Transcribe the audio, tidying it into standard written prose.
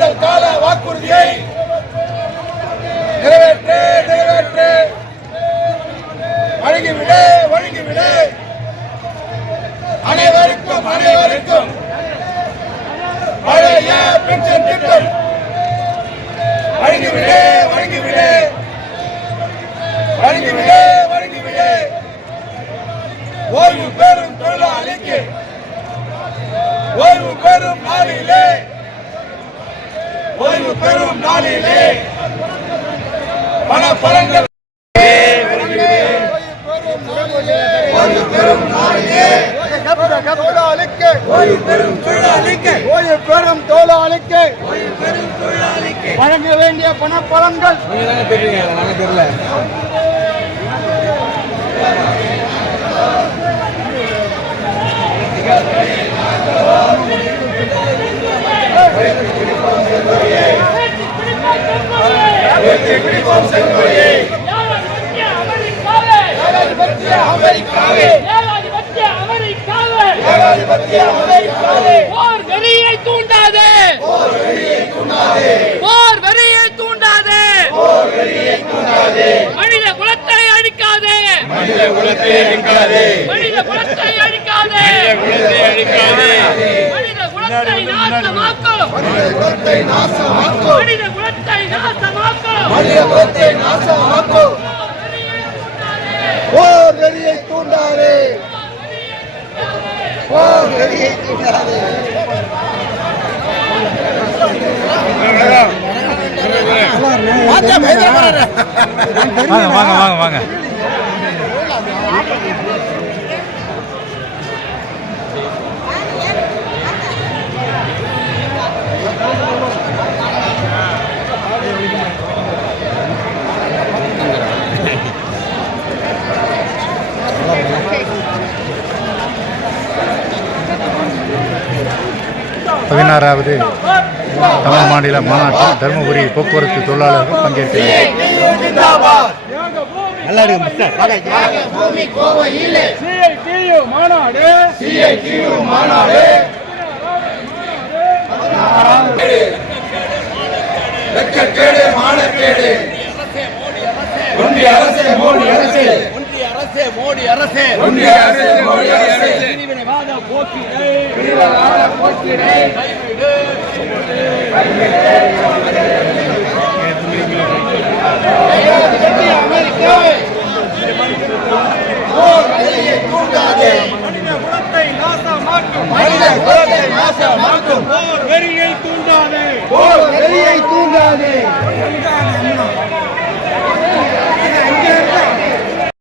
தேர்தல் கால வாக்குறுதியை நிறைவேற்று நிறைவேற்று. வழங்கிவிடு வழங்கிவிடு. அனைவருக்கும் அனைவருக்கும் பழைய பென்ஷன் திட்டம் வழங்கிவிடு வழங்கிவிடு வழங்கிவிடு வழங்கிவிடு. ஓய்வு பெறும் தொழிலாளிக்கு ஓய்வு பெறும் நாளிலே ஓய்வு பெறும் நாளிலே பண பலன்கள் ஓய்வு பெறும் நாளிலே தொழிலாளிக்கு ஓய்வு பெறும் தொழிலாளிக்கு ஓய்வு பெறும் தொழிலாளிக்கு ஓய்வு பெறும் தொழிலாளிக்கு வழங்க வேண்டிய பண பலன்கள் தெரியல. போர் வெறியை தூண்டாதே, போர் வெறியை தூண்டாதே, மனித குலத்தை அழிக்காதே, மனித குலத்தை அழிக்காதே, மனித குலத்தை அழிக்காதே, மனித குலத்தை நாசமாக்கும், மனித குலத்தை நாசமாக்கும், மனித குலத்தை நாசமாக்கும், மனித குலத்தை நாசமாக்கும். போர் வெறியை தூண்டாதே, போர் வெறியை தூண்டாதே. வாங்க வாங்க வாங்க. பதினாறாவது தமிழ் மாநில மாநாட்டில் தருமபுரி போக்குவரத்து தொழிலாளர்கள் பங்கேற்கிறார். ஒன்றிய அரசே மோடி அரசே, ஒன்றிய அரசே மோடி அரசே, ஒன்றிய அரசே மோடி அரசே, பிரிவினைவாத போக்கினை பிரிவினைவாத போக்கினை கைவிடு. போர் வெறியை தூண்டாதே, மனித குலத்தை நாசமாக்கும், மனித குலத்தை நாசமாக்கும். போர் வெறியை தூண்டாதே, போர் வெறியை